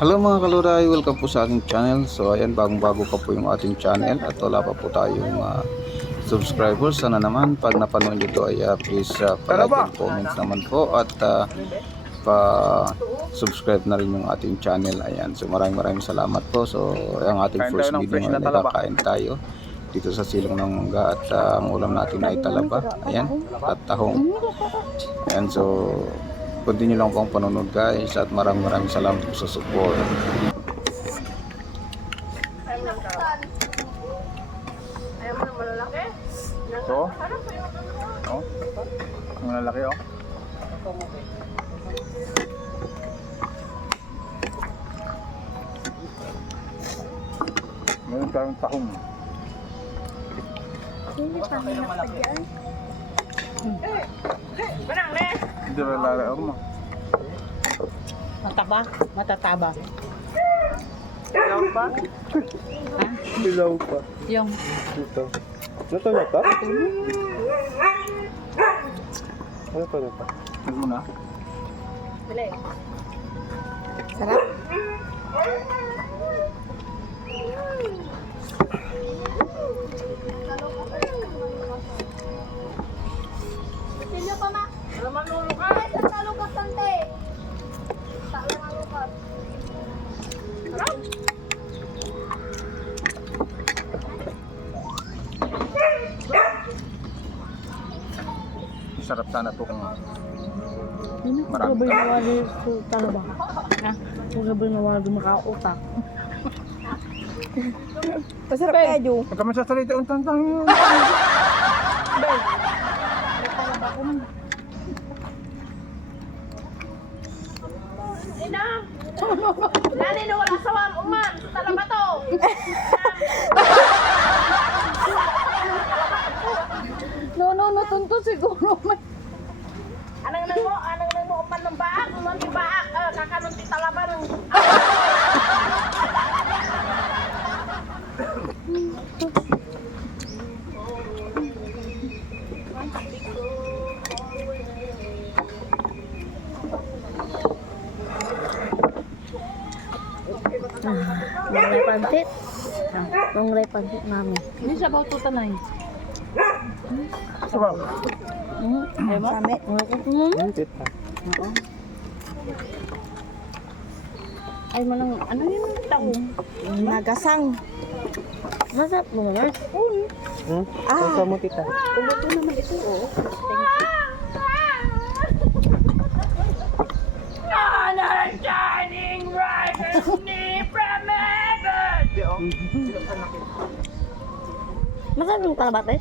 Hello mga kaluray, welcome po sa ating channel. So ayan, bagong-bago pa po yung ating channel at wala pa po tayong subscribers. Sana naman pag napanood nyo ito ay please pa-like and comments naman po at pa-subscribe na rin yung ating channel. Ayan, so maraming salamat po. So ang ating first video ngayon ay kakain tayo dito sa Silong ng Mangga at ang ulam natin ay talaba. Ayan, at tahong. Ayan, so continue lang po ang panonood guys at maraming salamat po sa support. Ayaw mo ng malalaki? So? Oh? Ang lalaki oh. Meron tayong tahong. Hindi pa malaki yan. Manang ne? Hindi rin lalaki ako mo. Mataba? Matataba? Ayaw pa? Ha? Dilaw pa. Yung Dito. Nata? Ano pa nata? Ano na? Bili. sarap. Sino pa ma? Ano malulukas? Ay, sa talukas tante. Talo malukas. Ano? Sarap sana to kung Hindi ko Marami sabay ka. nawali sa talaba. Ha? Kung sabay nawali makautak. Masarap kaya, Jo. Huwag ka masasalita ang tantang yun. Ina! Nani na wala sawang uman. Talaba to. No, tunto siguro. Anang nang mo uman ng baak. Uman ng baak. Kakanong ti talaba ng... Manglay pansit. Manglay pansit namin. Hindi siya ba ito tanay? Sabaw. Ayaw mo? Sami. Hintit pa. Oo. Ay mo lang, ano yung taong? Nagasang. Masarap mo naman. Ah, Sa mo tita. Uluto naman ito, oh. Shining bright as me from heaven. Masarap yung talabat eh.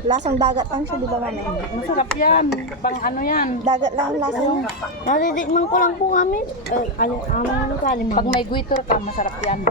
lasang dagat lang siya, di ba mami? Masarap yan. Pang ano yan. Dagat lang ang lasa niya. Nadidigman ko lang po kami. Ano sa alim. Pag may guitor ka, masarap yan.